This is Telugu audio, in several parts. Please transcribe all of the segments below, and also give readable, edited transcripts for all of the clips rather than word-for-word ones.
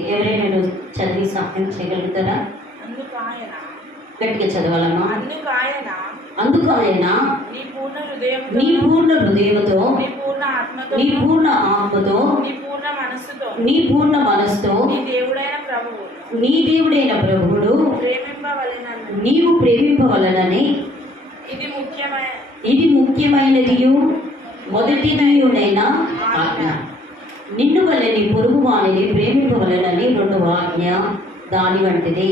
ఎవరైనా చదివి సహాయం చేయగలుగుతారా? గట్టిగా చదవాలమ్మా. అందుకు ఆయన నీ పూర్ణ హృదయంతో, నీ పూర్ణ ఆత్మతో, నీ పూర్ణ మనస్సుతో నీ దేవుడైన ప్రభువుడు నీవు ప్రేమింపవలనని ఇది ముఖ్యమైనది మొదటిదైన ఆజ్ఞ. నిన్ను వల్ల నీ పొరుగు వాణిని ప్రేమింపవలనని రెండవ ఆజ్ఞ దాని వంటిది.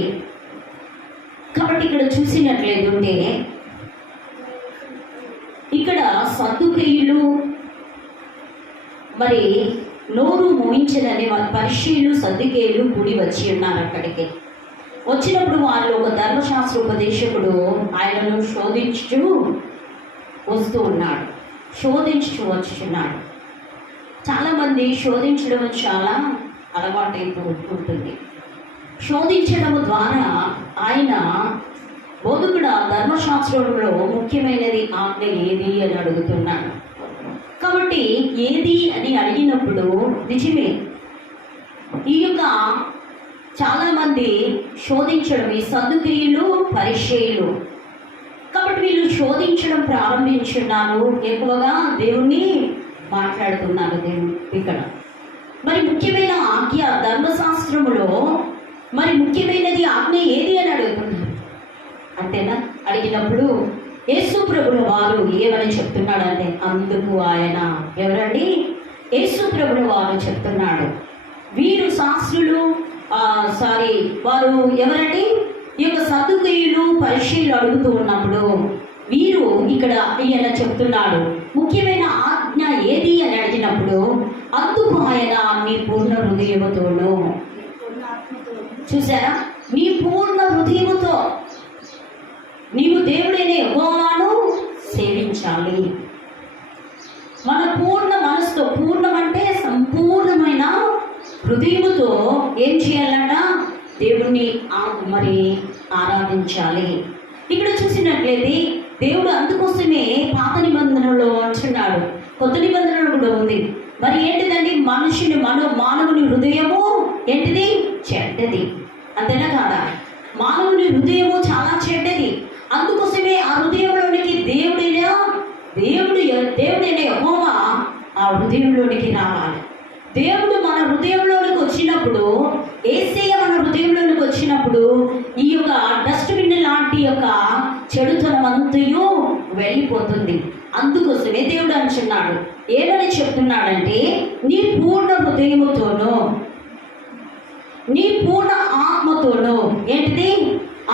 కాబట్టి ఇక్కడ చూసినట్లేదుంటే ఇక్కడ సద్దుకయ్యులు మరి నోరు మోయించదని పరిశీలు సద్దుకేయులు కూడి వచ్చి ఉన్నారు. అక్కడికి వచ్చినప్పుడు వాళ్ళు ఒక ధర్మశాస్త్ర ఉపదేశకుడు ఆయనను శోధించుతూ వస్తూ ఉన్నాడు, శోధించుతూ వచ్చుచున్నాడు. చాలామంది శోధించడం చాలా అలవాటైపు ఉంటుంది. శోధించడం ద్వారా ఆయన బోధకుడు ధర్మశాస్త్రంలో ముఖ్యమైనది ఆజ్ఞ ఏది అని అడుగుతున్నాడు. కాబట్టి ఏది అని అడిగినప్పుడు నిజమే ఈ యొక్క చాలామంది శోధించడం, ఈ సద్దుకయ్యులు పరిశీలు, కాబట్టి వీళ్ళు శోధించడం ప్రారంభించున్నారు. ఎక్కువగా దేవుణ్ణి మాట్లాడుతున్నారు. దేవుడు ఇక్కడ మరి ముఖ్యమైన ఆజ్ఞ ధర్మశాస్త్రములో మరి ముఖ్యమైనది ఆజ్ఞ ఏది అని అడుగుతున్నారు. అంతేనా? అడిగినప్పుడు యేసు ప్రభుల వారు ఏమని చెప్తున్నాడంటే, అందుకు ఆయన ఎవరండి? యేసు ప్రభుల వారు చెప్తున్నాడు. వీరు శాస్త్రులు వారు ఎవరండి? ఈ యొక్క సద్దుకయ్యులు పరిశీలు అడుగుతూ ఉన్నప్పుడు వీరు ఇక్కడ ఈయన చెప్తున్నాడు ముఖ్యమైన ఆజ్ఞ ఏది అని అడిగినప్పుడు, అందుకు ఆయన నీ పూర్ణ హృదయముతోను. చూసారా? నీ పూర్ణ హృదయముతో నీవు దేవుడైన యెహోవాను సేవించాలి. మన పూర్ణ మనసుతో, పూర్ణం అంటే సంపూర్ణమైన హృదయముతో ఏం చేయాలన్నా దేవుణ్ణి మరి ఆరాధించాలి. ఇక్కడ చూసినట్లయితే దేవుడు అందుకోసమే పాత నిబంధనలో అంటున్నాడు, కొత్త నిబంధనలు కూడా ఉంది. మరి ఏంటిదండి? మానవుని హృదయము ఏంటిది? చెడ్డది. అంతేనా కాదా? మానవుని హృదయము చాలా చెడ్డది. అందుకోసమే ఆ హృదయంలోనికి దేవుడైన యెహోవా ఆ హృదయంలోనికి రావాలి. దేవుడు మన హృదయంలోనికి వచ్చినప్పుడు, యేసయ్య మన హృదయంలోనికి వచ్చినప్పుడు ఈ యొక్క డస్ట్బిన్ లాంటి యొక్క చెడుతనం అంతయు వెళ్ళిపోతుంది. అందుకోసమే దేవుడు అంటున్నాడు, ఏమని చెప్తున్నాడంటే, నీ పూర్ణ హృదయముతోనూ నీ పూర్ణ ఆత్మతోనూ. ఏంటిది?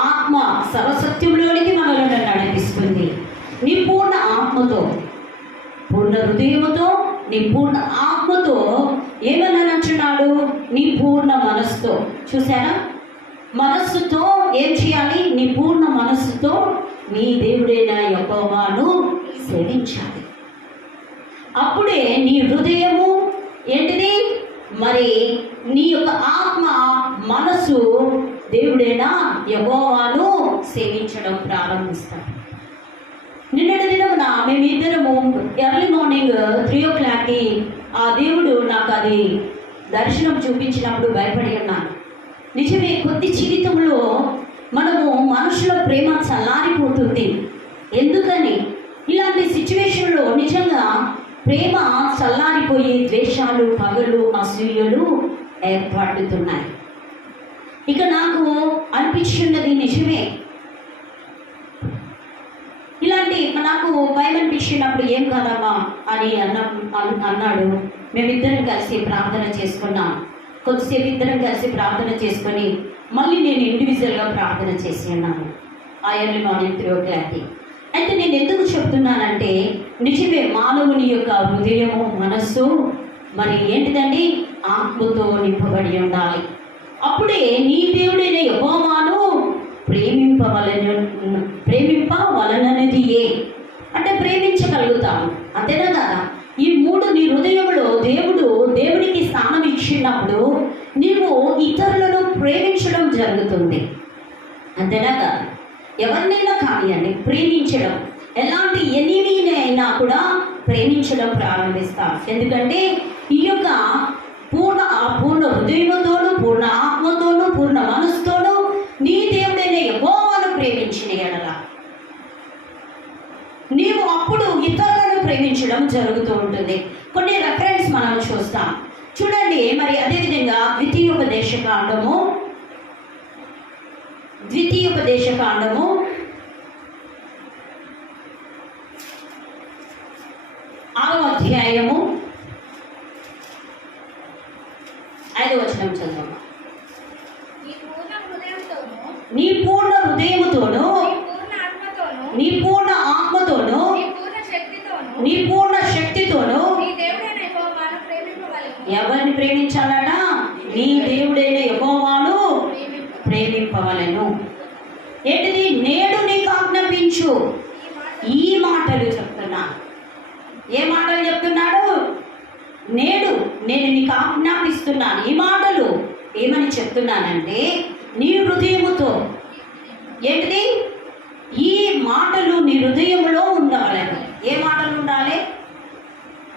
ఆత్మ సర్వసత్యంలోనికి మనల్ని నడిపిస్తుంది. నీ పూర్ణ ఆత్మతో, పూర్ణ హృదయముతో, నీ పూర్ణ ఆత్మతో, ఏమని అంటున్నాడు? నీ పూర్ణ మనస్సుతో. చూసారా? మనస్సుతో ఏం చేయాలి? నీ పూర్ణ మనస్సుతో నీ దేవుడైన యెహోవాను సేవించాలి. అప్పుడే నీ హృదయము ఏంటిది? మరి నీ యొక్క ఆత్మ మనసు దేవుడైన యెహోవాను సేవించడం ప్రారంభిస్తాడు. నిన్నటి దినమున మేమిద్దరము ఎర్లీ మార్నింగ్ 3 o'clock ఆ దేవుడు నాకు అది దర్శనం చూపించినప్పుడు భయపడి ఉన్నాను. నిజమే, కొద్ది జీవితంలో మనము మనుషుల ప్రేమ చల్లారిపోతుంది. ఎందుకని? ఇలాంటి సిచ్యువేషన్లో నిజంగా ప్రేమ చల్లారిపోయి ద్వేషాలు, పగలు, అసూయలు ఏర్పడుతున్నాయి. ఇక నాకు అనిపించున్నది నిజమే, ఇలాంటి నాకు భయం అనిపించినప్పుడు ఏం కాదమ్మా అని అన్నాడు. మేమిద్దరం కలిసి ప్రార్థన చేసుకున్నాం. కొద్దిసేపు ఇద్దరం కలిసి ప్రార్థన చేసుకొని మళ్ళీ నేను ఇండివిజువల్గా ప్రార్థన చేసి ఉన్నాను ఆ ఎర్లీ మార్నింగ్ 3 o'clock. అయితే నేను ఎందుకు చెప్తున్నానంటే, నిజమే మానవుని యొక్క హృదయము, మనస్సు మరి ఏంటిదండి? ఆత్మతో నింపబడి ఉండాలి. అప్పుడే నీ దేవుడైన యెహోవాను ప్రేమింపవలనది అంటే ప్రేమించగలుగుతాము. అంతేనా కదా? ఈ 3 నీ హృదయంలో దేవుడికి స్థానం ఇచ్చినప్పుడు నీవు ఇతరులను ప్రేమించడం జరుగుతుంది. అంతేనా కదా? ఎవరినైనా కానివ్వండి, ప్రేమించడం, ఎలాంటి ఎనిమినైనా కూడా ప్రేమించడం ప్రారంభిస్తాం. ఎందుకంటే ఈ యొక్క పూర్ణ హృదయంతోనూ, పూర్ణ ద్వితీయోపదేశకాండము 6వ అధ్యాయము 5వ వచనం చదువు. నీ పూర్ణ హృదయముతోను, నీ పూర్ణ ఆత్మతోను, నీ పూర్ణ శక్తితోను ఎవరిని ప్రేమించాలట? నీ దేవుడైన యెహోవాను ప్రేమింపవలెను. ఏంటిది? నేడు నీకు ఆజ్ఞాపించు. ఈ మాటలు చెప్తున్నా. ఏ మాటలు చెప్తున్నాడు? నేడు నేను నీకు ఆజ్ఞాపిస్తున్నాను. ఈ మాటలు ఏమని చెప్తున్నానంటే, నీ హృదయముతో, ఏంటిది? ఈ మాటలు నీ హృదయంలో ఉండవలను. ఏ మాటలు ఉండాలి?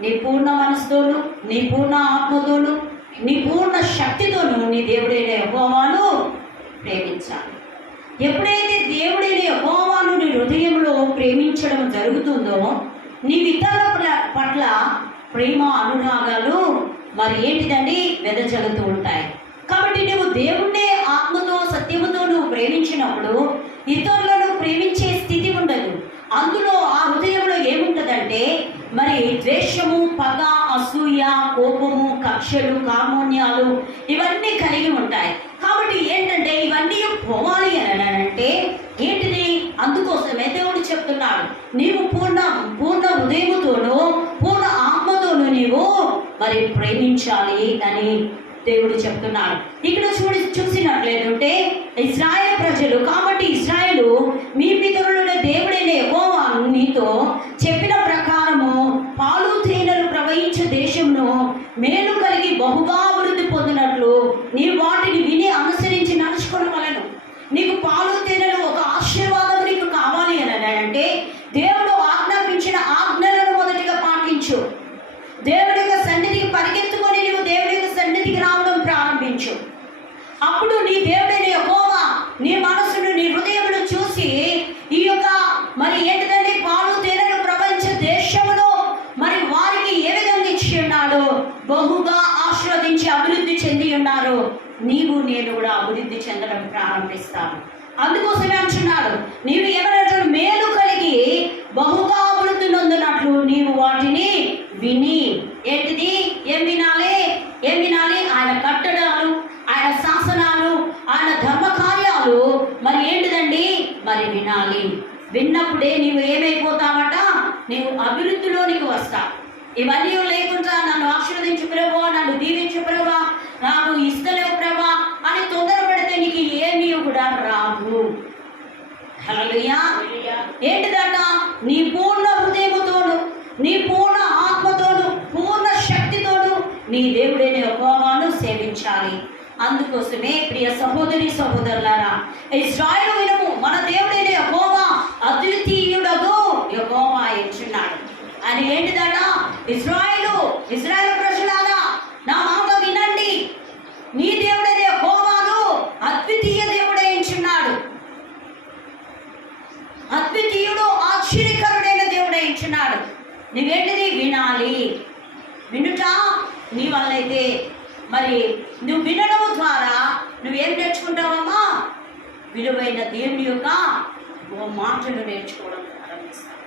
నీ పూర్ణ మనసుతోను, నీ పూర్ణ ఆత్మతోను, నీ పూర్ణ శక్తితోను నీ దేవుడైన యెహోవాను ప్రేమించాలి. ఎప్పుడైతే దేవుడైన యెహోవాను నీ హృదయంలో ప్రేమించడం జరుగుతుందో, నీ ఇతరుల పట్ల ప్రేమ అనురాగాలు మరి ఏంటిదండి వెదజల్లుతూ ఉంటాయి. కాబట్టి నువ్వు దేవుణ్ణి ఆత్మతో సత్యముతో నువ్వు ప్రేమించినప్పుడు ఇతరులను ప్రేమించే స్థితి ఉండదు. అందులో ఆ హృదయంలో ఏముంటుందంటే మరి ద్వేషము, పగ, అసూయ, కోపము, కక్షలు, కామోన్యాలు ఇవన్నీ కలిగి ఉంటాయి. కాబట్టి ఏంటంటే ఇవన్నీ పోవాలి అని అంటే ఏంటిది? అందుకోసమే దేవుడు చెప్తున్నాడు, నీవు పూర్ణ హృదయముతోనూ పూర్ణ ఆత్మతోనూ నీవు మరి ప్రేమించాలి అని దేవుడు చెప్తున్నాడు. ఇక్కడ చూసినట్లేదంటే ఇశ్రాయేలు ప్రజలు, కాబట్టి ఇశ్రాయేలు మీ పితరుల దేవుడైన యెహోవా నీతో చెప్పిన ప్రకారము పాలు తేనెలు ప్రవహించే దేశంలో మేలు కలిగి బహుగా అభివృద్ధి పొందినట్లు నీ వాటిని విని అనుసరించి నడుచుకోవలను. నీకు పాలు తేనెలు ఒక ఆశీర్వాదం నీకు కావాలి అని అంటే దేవుడు ఆజ్ఞాపించిన ఆజ్ఞలను మొదటిగా పాటించు. దేవుడి యొక్క సన్నిధికి పరిగెత్తుకొని నీవు దేవుడి యొక్క సన్నిధికి రావడం ప్రారంభించు. అప్పుడు నీ దేవుడైన యెహోవా నీ మనసును, నీ హృదయమును చూసి ఈ యొక్క మరి ఏంటిదండి పాలు తేనెలు ప్రపంచ దేశంలో మరి వారికి ఏ విధంగా ఇచ్చి ఉన్నాడో బహుగా ఆశీర్వదించి అభివృద్ధి చెంది ఉన్నారు. నీవు నేను కూడా అభివృద్ధి చెందడం ప్రారంభిస్తాను. అందుకోసమే అంటున్నాడు, నీవు ఎవరైనా మేలు కలిగి బహుగా అభివృద్ధి నొందినట్లు నీవు వాటిని విని, ఏంటిది? ఏం వినాలి? ఆయన కట్టడాలు, ఆయన శాసనాలు, ఆయన ధర్మ కార్యాలు మరి ఏంటిదండి మరి వినాలి. విన్నప్పుడే నీవు ఏమైపోతావట? నీవు అభివృద్ధిలోనికి వస్తావు. ఇవన్నీ లేకుండా నన్ను ఆశీర్వదించు ప్రభువా, నన్ను దీవించు ప్రభువా, నాకు ఇస్తలేవు ప్రభువా అని తొందరపడితే నీకు ఏమీ కూడా రాదు. హల్లెలూయా. ఏంటిదట? నీ పూర్ణ హృదయముతోను, నీ పూర్ణ ఆత్మతోను, పూర్ణ శక్తితోను నీ దేవుడైన యెహోవాను సేవించాలి. అందుకోసమే ప్రియ సహోదరి సహోదరులారా, ఇశ్రాయేలు వినుము, మన దేవుడైన యెహోవా అద్వితీయుడగు యెహోవా ఎంచున్నాడు అని. ఏంటిదట? ఇశ్రాయేలు ప్రజలారా నా మాట వినండి, నీ దేవుడైన యెహోవాను అద్వితీయ దేవుడే ఎంచున్నాడు. అద్వితీయుడు, ఆశ్చర్యకరుడైన దేవుడే ఎంచున్నాడు. నువ్వేంటిది? వినాలి. వినుట నీ వల్లైతే మరి నువ్వు వినడం ద్వారా నువ్వేం నేర్చుకుంటావమ్మా? విలువైన దేవుని యొక్క మాటలు నేర్చుకోవడం ప్రారంభిస్తావు.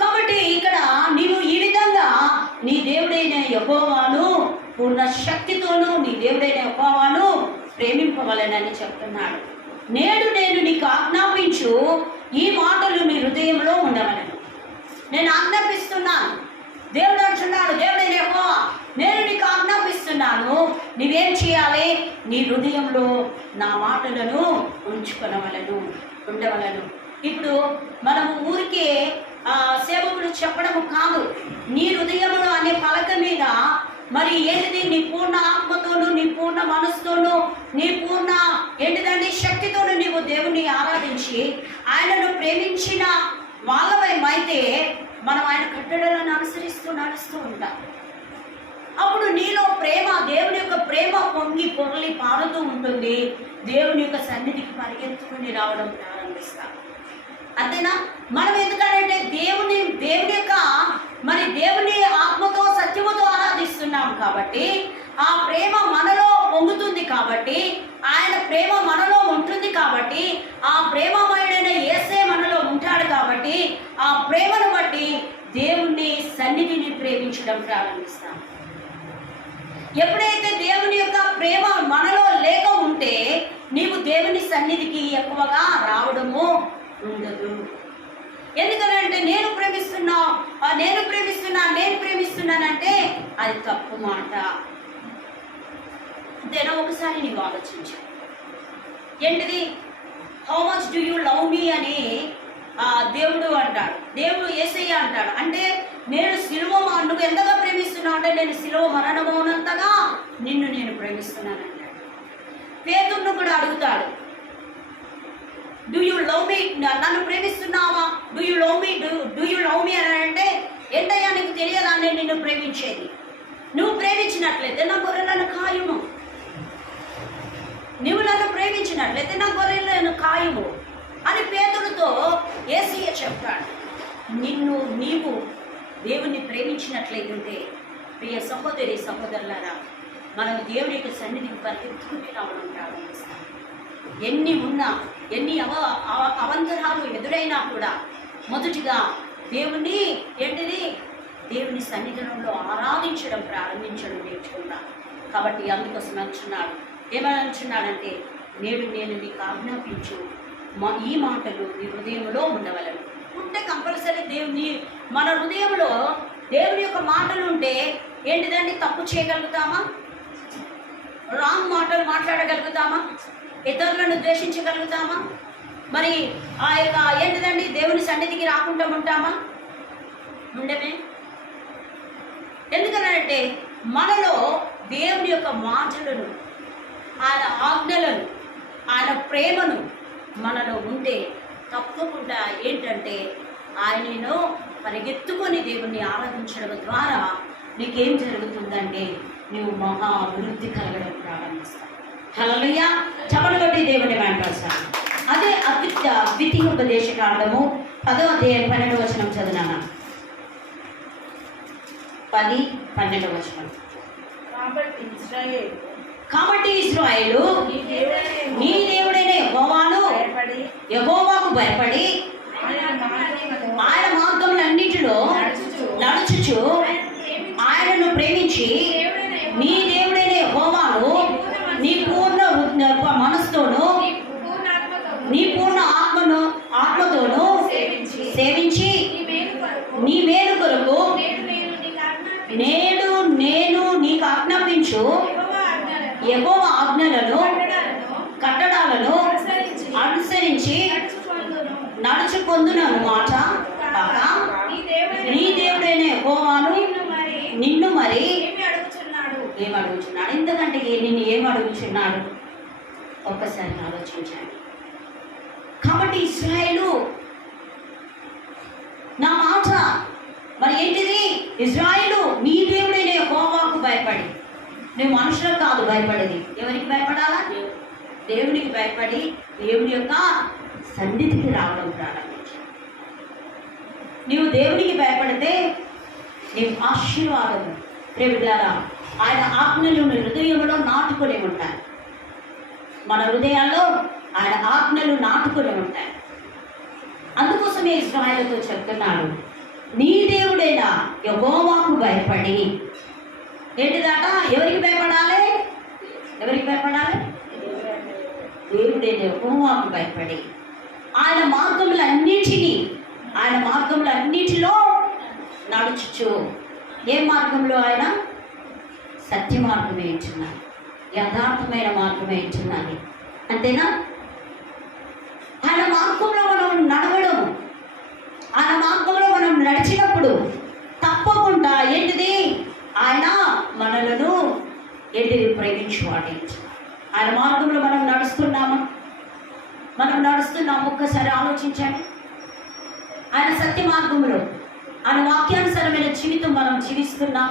కాబట్టి ఇక్కడ నీవు ఈ విధంగా నీ దేవుడైన యెహోవాను పూర్ణ శక్తితోనూ నీ దేవుడైన యెహోవాను ప్రేమింపవలెనని చెప్తున్నాడు. నేడు నేను నీకు ఆజ్ఞాపించు ఈ మాటలు నీ హృదయంలో ఉండవలను. నేను ఆజ్ఞాపిస్తున్నాను. దేవుడు అంటున్నాడు, దేవుడైన యెహోవా నేను నీకు ఆజ్ఞాపిస్తున్నాను, నీవేం చేయాలి? నీ హృదయంలో నా మాటలను ఉండవలను. ఇప్పుడు మనము ఊరికే సేవకులు చెప్పడము కాదు, నీ హృదయమును అనే పలక మీద మరి ఏంటిది? నీ పూర్ణ ఆత్మతోను, నీ పూర్ణ మనసుతోను, నీ పూర్ణ ఏంటిదండి శక్తితోను నీవు దేవుని ఆరాధించి ఆయనను ప్రేమించిన వాళ్ళమైతే మనం ఆయన కట్టడలను అనుసరిస్తూ నడుస్తూ ఉంటాం. అప్పుడు నీలో ప్రేమ, దేవుని యొక్క ప్రేమ పొంగి పొరలి పారుతూ ఉంటుంది. దేవుని యొక్క సన్నిధికి పరిగెత్తుకుని రావడం ప్రారంభిస్తాం. అంతేనా? మనం ఎందుకంటే దేవుని యొక్క మరి దేవుని ఆత్మతో సత్యముతో ఆరాధిస్తున్నాం కాబట్టి ఆ ప్రేమ మనలో పొంగుతూ ఆరాధించడం ప్రారంభిస్తాం. ఎప్పుడైతే దేవుని యొక్క ప్రేమ మనలో లేక ఉంటే నీవు దేవుని సన్నిధికి ఎక్కువగా రావడము ఉండదు. ఎందుకంటే నేను ప్రేమిస్తున్నానంటే అది తప్పు మాట. అంతేనా? ఒకసారి నీవు ఆలోచించు. ఏంటిది? How much do you love మీ అని దేవుడు అంటాడు, దేవుడు యేసయ్య అంటాడు. అంటే నేను నువ్వు ఎంతగా ప్రేమిస్తున్నావు అంటే నేను శిలువ మరణమవునంతగా నిన్ను నేను ప్రేమిస్తున్నాను అంటాడు. పేతురును కూడా అడుగుతాడు, డూ యూ లవ్ మీ, నన్ను ప్రేమిస్తున్నావా, డూ యూ లవ్ మీ అని అంటే, ఏంటయ్యా నీకు తెలియదా నేను నిన్ను ప్రేమించేది? నువ్వు ప్రేమించినట్లయితే నా గొర్రెలను కాయుము, నువ్వు నన్ను ప్రేమించినట్లయితే నా గొర్రెలను కాయుము అని పేతురుతో యేసయ్య చెప్తాడు. నీవు దేవుణ్ణి ప్రేమించినట్లయితే ప్రియ సహోదరి సహోదరులారా, మనం దేవుడి యొక్క సన్నిధికి పరిగెత్తుకుని రావడం ప్రారంభిస్తాం. ఎన్ని అవంతరాలు ఎదురైనా కూడా మొదటిగా దేవుని దేవుని సన్నిధానంలో ఆరాధించడం ప్రారంభించడం నేర్చుకుంటాం. కాబట్టి అందుకోసం అంటున్నాడు, ఏమని అంటున్నాడంటే, నేడు నేను నీకు ఆజ్ఞాపించు ఈ మాటలు నీ హృదయంలో ఉండవలను. ఉంటే కంపల్సరీ మన హృదయంలో దేవుని యొక్క మాటలు ఉంటే ఏంటిదండి, తప్పు చేయగలుగుతామా? రాంగ్ మాటలు మాట్లాడగలుగుతామా? ఇతరులను ద్వేషించగలుగుతామా? మరి ఆ యొక్క దేవుని సన్నిధికి రాకుండా ఉంటామా? ఉండమే. ఎందుకనంటే మనలో దేవుని యొక్క మాటలను, ఆయన ఆజ్ఞలను, ఆయన ప్రేమను మనలో ఉంటే తప్పకుండా ఆయనను పరిగెత్తుకొని దేవుణ్ణి ఆరాధించడం ద్వారా నీకేం జరుగుతుందంటే నువ్వు మహా అభివృద్ధి కలగడం ప్రారంభిస్తావు. హల్లెలూయా. చప్పట్లు కొట్టి దేవుని మాట్లాడతాను. అదే ద్వితీయోపదేశకాండము 10వ అధ్యాయం 12వ వచనం చదివాను. 10-12 వచనం. కాబట్టి ఇశ్రాయేలు నీ దేవుడైన యెహోవాకు భయపడి ఆయన మార్గములన్నిటిలో నడుచుచు ఆయనను ప్రేమించి నీ దేవుడైన యెహోవాను నీ పూర్ణ మనసుతోను నీ పూర్ణ ఆత్మతోను సేవించి నీ మేలు కొరకు నేడు నేను నీకు ఆజ్ఞాపించు యెహోవా ఆజ్ఞలను కట్టడాలను అనుసరించి నడుచుకొందునను మాట కాక నీ దేవుడైన యెహోవాను నిన్ను మరి ఏమడుగుచున్నాడు? ఎందుకంటే నిన్ను ఏమడుగుచున్నాడు ఒక్కసారి ఆలోచించండి. కాబట్టి ఇశ్రాయేలు నా మాట మరి ఏంటిది? ఇశ్రాయేలు నీ దేవుడైన యెహోవాకు భయపడి. నువ్వు మనుషులకు కాదు భయపడేది. ఎవరికి భయపడాలా? దేవునికి భయపడి దేవుని యొక్క సన్నిధికి రావడం ప్రారంభించు. నీవు దేవునికి భయపడితే నీవు ఆశీర్వాదము ప్రేమిలారా ఆయన ఆజ్ఞలు హృదయంలో నాటుకునే ఉంటాయి. మన హృదయాల్లో ఆయన ఆజ్ఞలు నాటుకునే ఉంటాయి. అందుకోసమే ఇశ్రాయేలుతో చెప్తున్నాడు, నీ దేవుడైన యెహోవాకు భయపడి. ఏంటిదట? ఎవరికి భయపడాలి? దేవుడైన యెహోవాకు భయపడి ఆయన మార్గములన్నిటిలో నడుచుచు. ఏ మార్గంలో? ఆయన సత్య మార్గమే ఇచ్చున్నది, యథార్థమైన మార్గమే ఇచ్చున్నది. అంతేనా? ఆయన మార్గంలో మనం నడవడం, ఆయన మార్గంలో మనం నడిచినప్పుడు తప్పకుండా ఏంటిది? ఆయన మనలను ప్రేమించువాడు. ఆయన మార్గంలో మనం నడుస్తున్నాము. ఒక్కసారి ఆలోచించండి. ఆయన సత్య మార్గంలో ఆయన వాక్యానుసారమైన జీవితం మనం జీవిస్తున్నాం.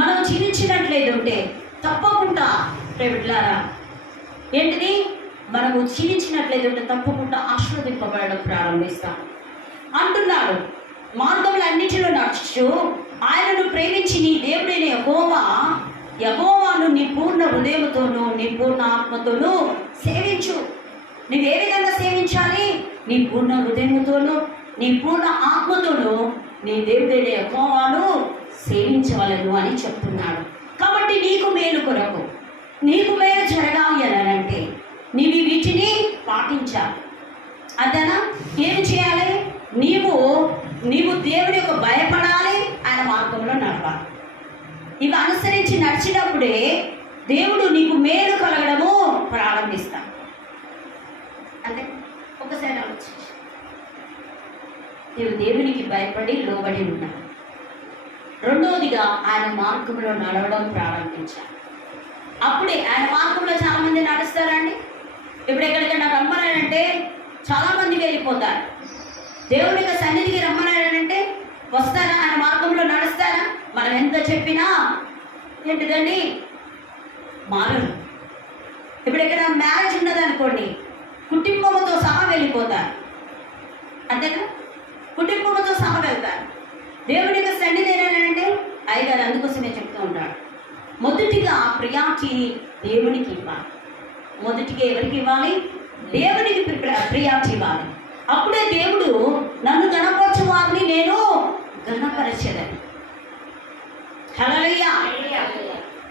మనం జీవించినట్లేదంటే తప్పకుండా ప్రేమిలారా ఏంటిది? మనము జీవించినట్లేదంటే తప్పకుండా ఆశీర్వదింపబడడం ప్రారంభిస్తాం అంటున్నాడు. మార్గములన్నిటిలో నడుచు ఆయనను ప్రేమించి నీ దేవుడైన యెహోవాను నీ పూర్ణ హృదయముతోనూ నీ పూర్ణ ఆత్మతోనూ సేవించు. నువ్వు ఏ విధంగా సేవించాలి? నీ పూర్ణ హృదయముతోనూ నీ పూర్ణ ఆత్మతోనూ నీ దేవుడైన యెహోవాను సేవించవలను అని చెప్తున్నాడు. కాబట్టి నీకు మేలు కొరకు, నీకు మేలు జరగాలి అని అంటే నీవు వీటిని పాటించాలి. అదనా ఏం చేయాలి? నీవు దేవుడి యొక్క భయపడాలి, ఆయన మార్గంలో నడవాలి. ఇవి అనుసరించి నడిచినప్పుడే దేవుడు నీకు మేలు కలగడము ప్రారంభిస్తాడు. అంటే ఒకసారి ఆలోచించు. నీవు దేవునికి భయపడి లోబడి ఉన్నావు. రెండవదిగా ఆయన మార్గంలో నడవడం ప్రారంభించాలి. అప్పుడే ఆయన మార్గంలో చాలామంది నడుస్తారండి. ఇప్పుడు ఎక్కడికైనా రమ్మనంటే చాలామంది వెళ్ళిపోతారు. దేవుడికి సన్నిధికి రమ్మనంటే వస్తారా? ఆయన మార్గంలో నడుస్తారా? మనం ఎంత చెప్పినా ఏంటిదండి మారరు. ఇప్పుడు ఎక్కడ మ్యారేజ్ ఉన్నదనుకోండి, కుటుంబంతో సహా వెళ్ళిపోతారు. అంతేనా? కుటుంబంతో సహా వెళ్తారు. దేవుడి యొక్క సన్నిధి ఏంటంటే అయ్యగారు అందుకోసమే చెప్తూ ఉంటాడు, మొదటిగా ప్రియాకి దేవునికి ఇవ్వాలి. మొదటిగా ఎవరికి ఇవ్వాలి? దేవునికి ప్రియాకి ఇవ్వాలి. అప్పుడే దేవుడు నన్ను గణపరచు వారిని నేను గణపరచేదని. హల్లెలూయా,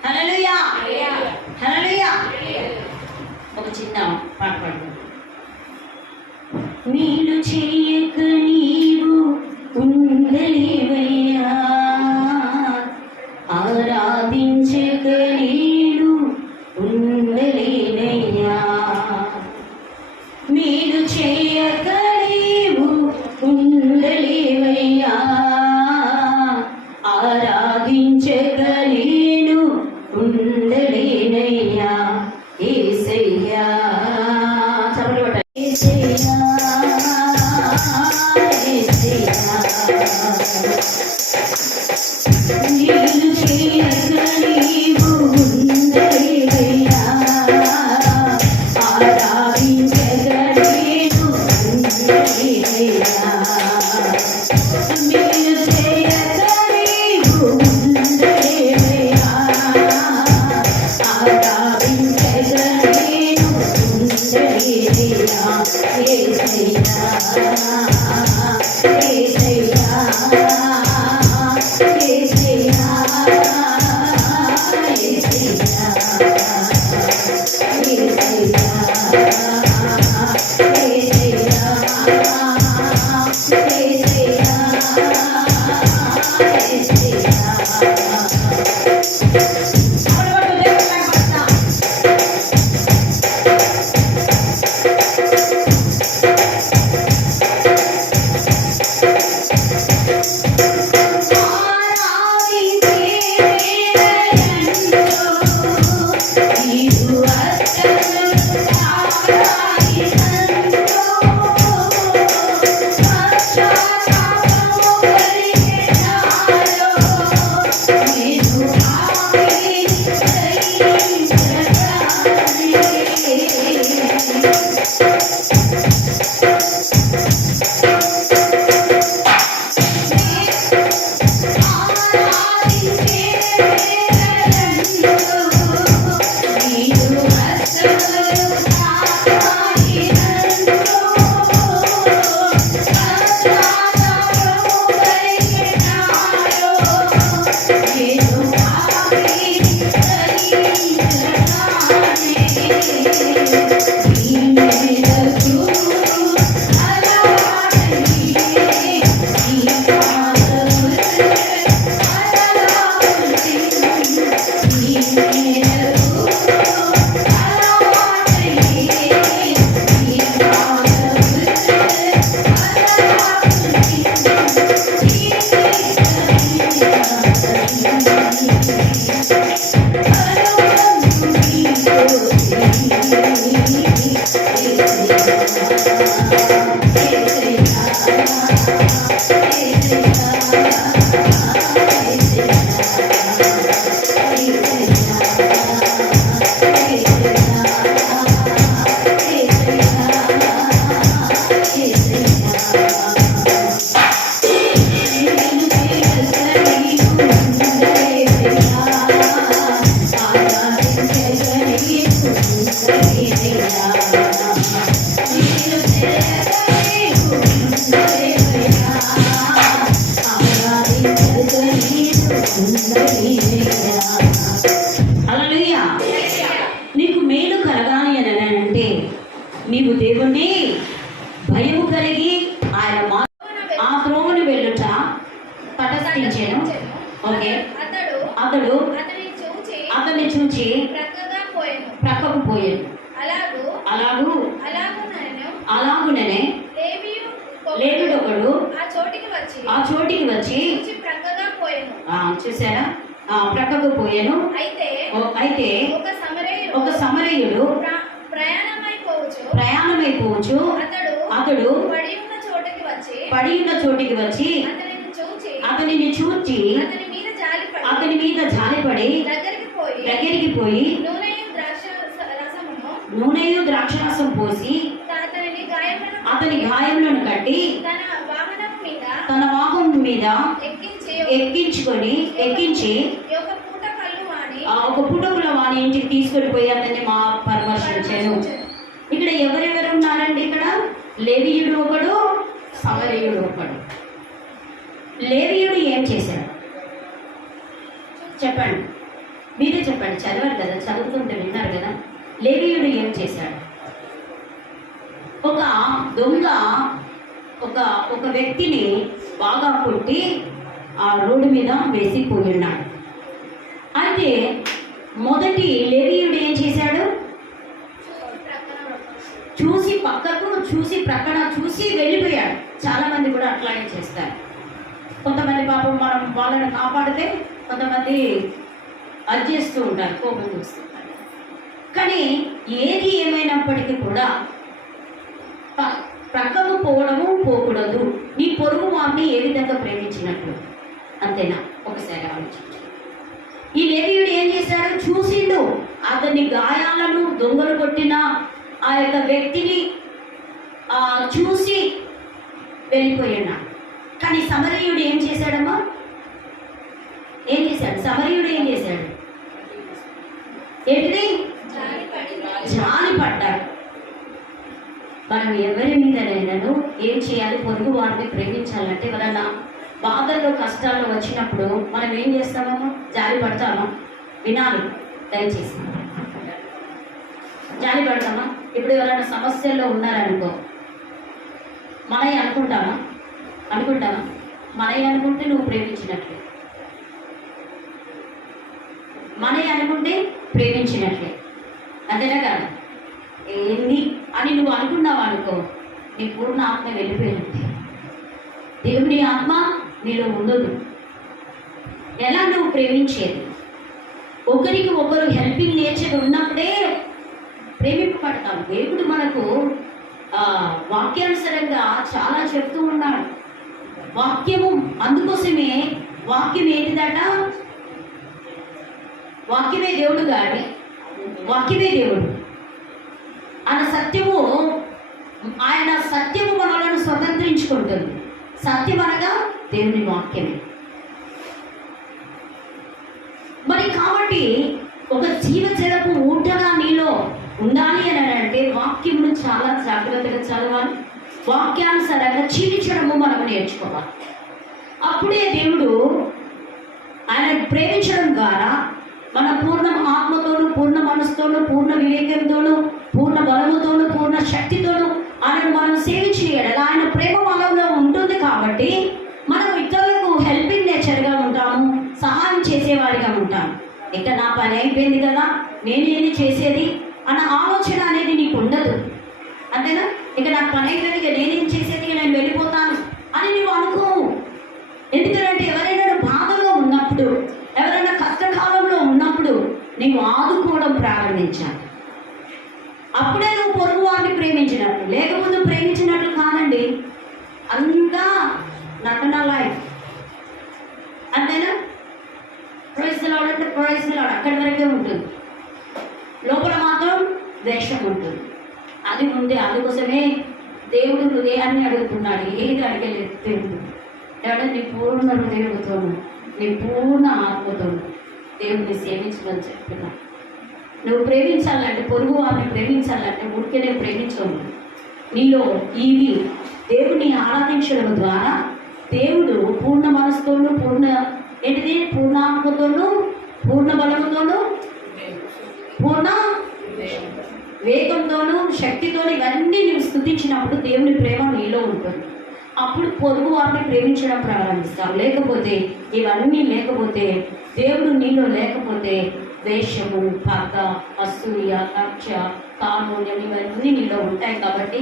హల్లెలూయా, హల్లెలూయా. ఒక చిన్న పాట పాడుతుంది. నీళ్ళు చేయక నీవు ఉండలేవయ్యా, ఆరాధించక నేను ఉండలేనయ్యా. నీళ్ళు చేయక నీవు ఉండలేవయ్యా, ఆరాధించక నేను ఉండలేనయ్యా. యేసయ్యా చప్పట్లు కొట్టాలి. యేసయ్యా నీళ్ళు చేయక నీవు ఉండలేవయ్యా, ఆరాధించక నేను ఉండలేనయ్యా. నీళ్ళు చేయక నీవు ఉండలేవయ్యా, ఆరాధించక నేను ఉండలేనయ్యా. యేసయ్యా, యేసయ్యా, యేసయ్యా, నీవు దేవుణ్ణి భయము కలిగి ఆయన ఆ త్రోవను వెళ్ళుట తటస్థించెను. ఓకే, అతడు అతన్ని చూచి ప్రక్కకు పోయాను. అలాగుననే లేవియుడు ఒకడు ఆ చోటికి వచ్చి చూసారా, ప్రక్కకు పోయాను. అయితే ఒక సమరయుడు ప్రయాణమైపోవచ్చు అతడు పడి ఉన్న చోటికి వచ్చి అతనిని చూచి అతని మీద జాలిపడి దగ్గరికి పోయి నూనెయు ద్రాక్షరసం పోసి అతని గాయములను కట్టి తన వాహనం మీద ఎక్కించి ఒక పూటకుల వాని ఇంటికి తీసుకొని పోయి అతన్ని పరామర్శించాను. ఇక్కడ ఎవరెవరు ఉన్నారండి? ఇక్కడ లేవీయుడు ఒకడు, సమరయుడు ఒకడు. లేవీయుడు ఏం చేశాడు చెప్పండి, మీరే చెప్పండి. చదవాలి కదా, చదువుతుంటే విన్నారు కదా. లేవీయుడు ఏం చేశాడు? ఒక దొంగ ఒక వ్యక్తిని బాగా కొట్టి ఆ రోడ్డు మీద వేసిపోయి ఉన్నాడు. అయితే మొదటి లేవీయుడు ఏం చేశాడు? చూసి పక్కకు చూసి ప్రక్కన చూసి వెళ్ళిపోయాడు. చాలా మంది కూడా అట్లాగే చేస్తారు. కొంతమంది పాపం మనం వాళ్ళని కాపాడితే కొంతమంది అది చేస్తూ ఉంటారు, కోపం చూస్తుంటారు. కానీ ఏది ఏమైనప్పటికీ కూడా ప్రక్కకు పోకూడదు. నీ పొరుగు వారిని ఏ విధంగా ప్రేమించినట్లు, అంతేనా? ఒకసారి ఆలోచించు. ఈ లేవీయుడు ఏం చేశాడు? చూసిండు అతని గాయాలను, దొంగలు కొట్టిన ఆ యొక్క వ్యక్తిని చూసి వెళ్ళిపోయాడు. కానీ సమరయుడు ఏం చేశాడమ్మా? ఏం చేశాడు? సమరయుడు ఏం చేశాడు? ఏంటిది? జాలి పడ్డాడు. మనం ఎవరి మీదనైనాను ఏం చేయాలి? పొరుగు వారిని ప్రేమించాలంటే ఎవరన్నా బాధల్లో కష్టాల్లో వచ్చినప్పుడు మనం ఏం చేస్తామో? జాలి పడతామా? వినాలి దయచేసి. జాలి పడతామా? ఇప్పుడు ఎవరైనా సమస్యల్లో ఉన్నారనుకో, మనయ్య అనుకుంటామా? మనయ్య అనుకుంటే నువ్వు ప్రేమించినట్లే, మనయ్య అనుకుంటే ప్రేమించినట్లే, అంతేనా కదా? ఏంది అని నువ్వు అనుకున్నావు అనుకో, నీ పూర్ణ ఆత్మ వెళ్ళిపోయినట్టే. దేవుని ఆత్మ నీలో ఉండదు. ఎలా నువ్వు ప్రేమించేది? ఒకరికి ఒకరు హెల్పింగ్ నేచర్ ఉన్నప్పుడే ప్రేమింపబడతాం. దేవుడు మనకు వాక్యానుసరంగా చాలా చెప్తూ ఉన్నాడు. వాక్యము, అందుకోసమే వాక్యం ఏంటిదట? వాక్యమే దేవుడు గాడి, వాక్యమే దేవుడు. ఆయన సత్యము మనలను స్వతంత్రించుకుంటుంది. సత్యం అనగా దేవుని వాక్యమే. మరి కాబట్టి ఒక జీవజలపు ఊటగా నీలో ఉండాలి అని అంటే వాక్యమును చాలా జాగ్రత్తగా చదవాలి. వాక్యానుసారంగా జీవించడము మనం నేర్చుకోవాలి. అప్పుడే దేవుడు ఆయన ప్రేమించడం ద్వారా మన పూర్ణ ఆత్మతోనూ, పూర్ణ మనసుతోనూ, పూర్ణ వివేకంతోనూ, పూర్ణ బలముతోనూ, పూర్ణ శక్తితోనూ ఆయనను మనం సేవించేయడం. ఆయన ప్రేమ మనలో ఉంటుంది కాబట్టి మనం ఇతరులకు హెల్పింగ్ నేచర్గా ఉంటాము, సహాయం చేసేవాడిగా ఉంటాము. ఇక నా పని అయిపోయింది కదా, నేనేది చేసేది అన్న ఆలోచన అనేది నీకు ఉండదు, అంతేనా? ఇక నాకు పని అయిపోయింది, ఇక నేనేం చేసేది, నేను వెళ్ళిపోతాను అని నువ్వు అనుకోవు. ఎందుకంటే ఎవరైనా బాధలో ఉన్నప్పుడు, ఎవరైనా కష్టకాలంలో ఉన్నప్పుడు నీవు ఆదుకోవడం ప్రారంభించాలి. అప్పుడే నువ్వు పొరుగు వారిని ప్రేమించినట్లు, లేకపోతే ప్రేమించినట్లు కాదండి. అంతా నటన లైఫ్, అంతేనా? ప్రైజ్ ది లార్డ్ అంటే ప్రైజ్ ది లార్డ్ అక్కడి వరకే ఉంటుంది. లోపల మాత్రం ద్వేషం ఉంటుంది. అది ముందే. అందుకోసమే దేవుడు హృదయాన్ని అడుగుతున్నాడు. ఏది అడగలేదు దేవుడు? ఎవరైనా నీ పూర్ణ హృదయంతోను, నీ పూర్ణ ఆత్మతోను దేవుడిని సేవించమని చెప్తున్నా. నువ్వు ప్రేమించాలంటే, పొరుగు వారిని ప్రేమించాలంటే ఉడికేనే ప్రేమించవు. నీలో ఇవి దేవుడిని ఆరాధించడం ద్వారా దేవుడు పూర్ణ మనసుతోనూ, పూర్ణ ఆత్మతోనూ, పూర్ణ బలముతోనూ, పూర్ణ వేగంతోనూ, శక్తితో ఇవన్నీ నువ్వు స్తుతించినప్పుడు దేవుని ప్రేమ నీలో ఉంటుంది. అప్పుడు పొరుగు వారిని ప్రేమించడం ప్రారంభిస్తావు. లేకపోతే ఇవన్నీ లేకపోతే, దేవుడు నీలో లేకపోతే ద్వేషము, పగ, అసూయ, కక్ష, కామూల్యం ఇవన్నీ నీలో ఉంటాయి. కాబట్టి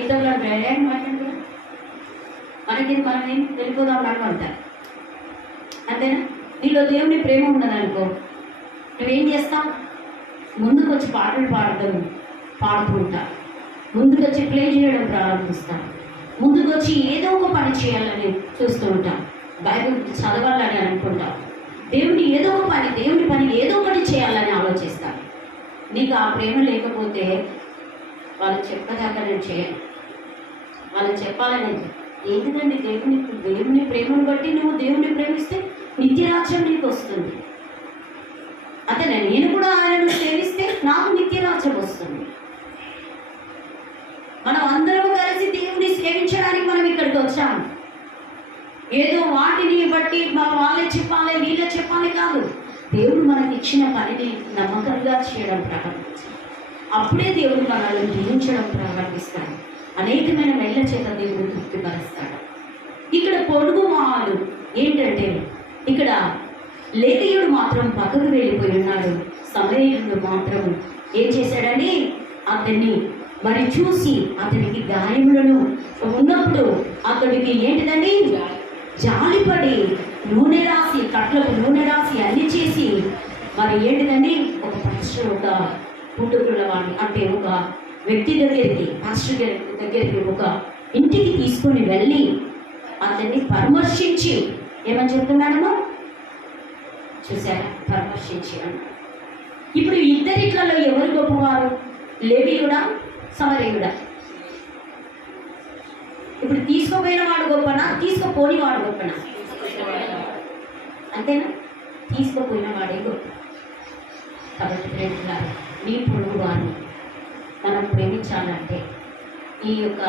ఇతరుల ఏం మాట్లాడు, మనకి మనం ఏం వెళ్ళిపోదాం అంటారు. అంతేనా? నీలో దేవుని ప్రేమ ఉన్నదనుకో, నువ్వేం చేస్తావు? ముందుకు వచ్చి పాటలు పాడుతూ ఉంటావు, ముందుకు వచ్చి ప్లే చేయడం ప్రారంభిస్తావు, ముందుకు వచ్చి ఏదో ఒక పని చేయాలని చూస్తూ ఉంటాం, బైబిల్ చదవాలని అనుకుంటాం, దేవుని పని ఏదో ఒకటి చేయాలని ఆలోచిస్తాం. నీకు ఆ ప్రేమ లేకపోతే వాళ్ళు చెప్పదాకా నేను చేయను, వాళ్ళు చెప్పాలని ఏంటిదండి, దేవుని ప్రేమను బట్టి నువ్వు దేవుని ప్రేమిస్తే నిత్యరాజ్యం నీకు వస్తుంది. అతనే నేను కూడా ఆయనను సేవిస్తే నాకు నిత్యరాజ్యం వస్తుంది. మనం అందరం కలిసి దేవుని సేవించడానికి మనం ఇక్కడికి వచ్చాము. ఏదో వాటిని బట్టి వాళ్ళే చెప్పాలి వీళ్ళే చెప్పాలి కాదు. దేవుడు మనకి ఇచ్చిన పనిని నమ్మకంగా చేయడం ప్రారంభించాలి. అప్పుడే దేవుడు మనల్ని జీవించడం ప్రారంభిస్తాడు. అనేకమైన మెల్ల చేత దేవుడు తృప్తిపరుస్తాడు. ఇక్కడ పొడుగు వాళ్ళు ఏంటంటే, ఇక్కడ లేవీయుడు మాత్రం పక్కకు వెళ్ళిపోయి ఉన్నాడు. సమరయుడు మాత్రం ఏం చేశాడని అతన్ని మరి చూసి అతనికి గాయములను ఉన్నప్పుడు అతడికి ఏంటిదండి జాలిపడి నూనె రాసి, కట్లకు నూనె రాసి అన్ని చేసి మరి ఏంటిదండి ఒక పాస్టర్, ఒక పుట్టుకుల వాడిని అంటే ఒక వ్యక్తి దగ్గరికి, పాస్టర్ దగ్గరికి ఒక ఇంటికి తీసుకొని వెళ్ళి అతన్ని పరామర్శించి ఏమని చెప్తున్నాడమ్మా చూసారా, పరామర్శించి అన్న. ఇప్పుడు ఇద్దరిట్లలో ఎవరు గొప్పవారు? లేవీయుడా, సమరయుడా? ఇప్పుడు తీసుకుపోయిన వాడు గొప్పనా, తీసుకుపోని వాడు గొప్పనా? అంతేనా? తీసుకుపోయిన వాడే గొప్ప. కాబట్టి ప్రేమికులారా, నీ పొరుగు వారిని మనం ప్రేమించాలంటే ఈ యొక్క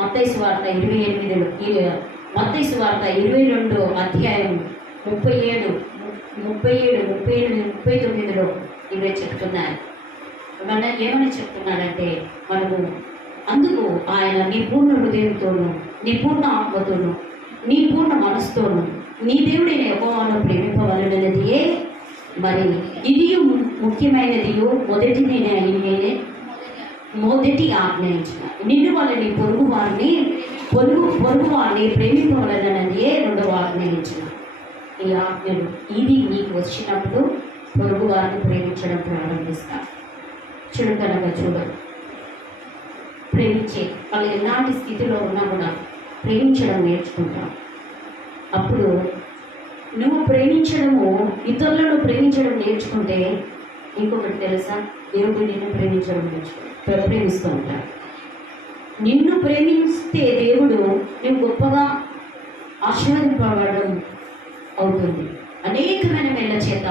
మత్తయి సువార్త 28 మత్తయి సువార్త 22 అధ్యాయం 37, 38, 39 ఇవే చెప్తున్నారు. ఏమని చెప్తున్నారంటే, మనము అందుకు ఆయన నీ పూర్ణ హృదయంతోనూ, నీ పూర్ణ ఆత్మతోనూ, నీ పూర్ణ మనసుతోనూ నీ దేవుడైన యెహోవాను ప్రేమింపవలెననియే మరి ఇది ముఖ్యమైనది, మొదటి ఆజ్ఞయించిన నిన్ను వల్ల నీ పొరుగు వారిని ప్రేమింపవలెననియే రెండవ ఆజ్ఞయించిన. ఈ ఆజ్ఞలు ఇది నీకు వచ్చినప్పుడు పొరుగు వారిని ప్రేమించడం ప్రారంభిస్తారు. చురుకనగా చూడరు, ప్రేమించే వాళ్ళు ఎలాంటి స్థితిలో ఉన్నా కూడా ప్రేమించడం నేర్చుకుంటాం. అప్పుడు నువ్వు ఇతరులను ప్రేమించడం నేర్చుకుంటే ఇంకొకటి తెలుసా, దేవుడు నిన్ను ప్రేమిస్తూ ఉంటాడు. నిన్ను ప్రేమిస్తే దేవుడు నువ్వు గొప్పగా ఆశీర్వదింపబడడం అవుతుంది. అనేకమైన మెల్ల చేత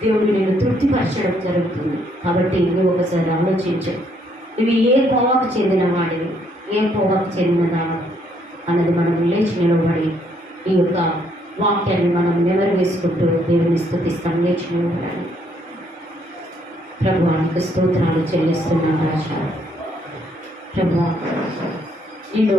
దేవుడు నేను తృప్తిపరచడం జరుగుతుంది. కాబట్టి నువ్వు ఒకసారి ఆలోచించు, ఇవి ఏ కోవకు చెందిన వాడివి, ఏ కోవకు చెందినదా అన్నది మనం లేచి నిలబడి ఈ యొక్క వాక్యాన్ని మనం నెమరు వేసుకుంటూ దేవుని స్తుతిస్తాం. లేచి నిలబడాలి. ప్రభువానికి స్తోత్రాలు చెల్లిస్తున్నాను. ప్రభువా, నేను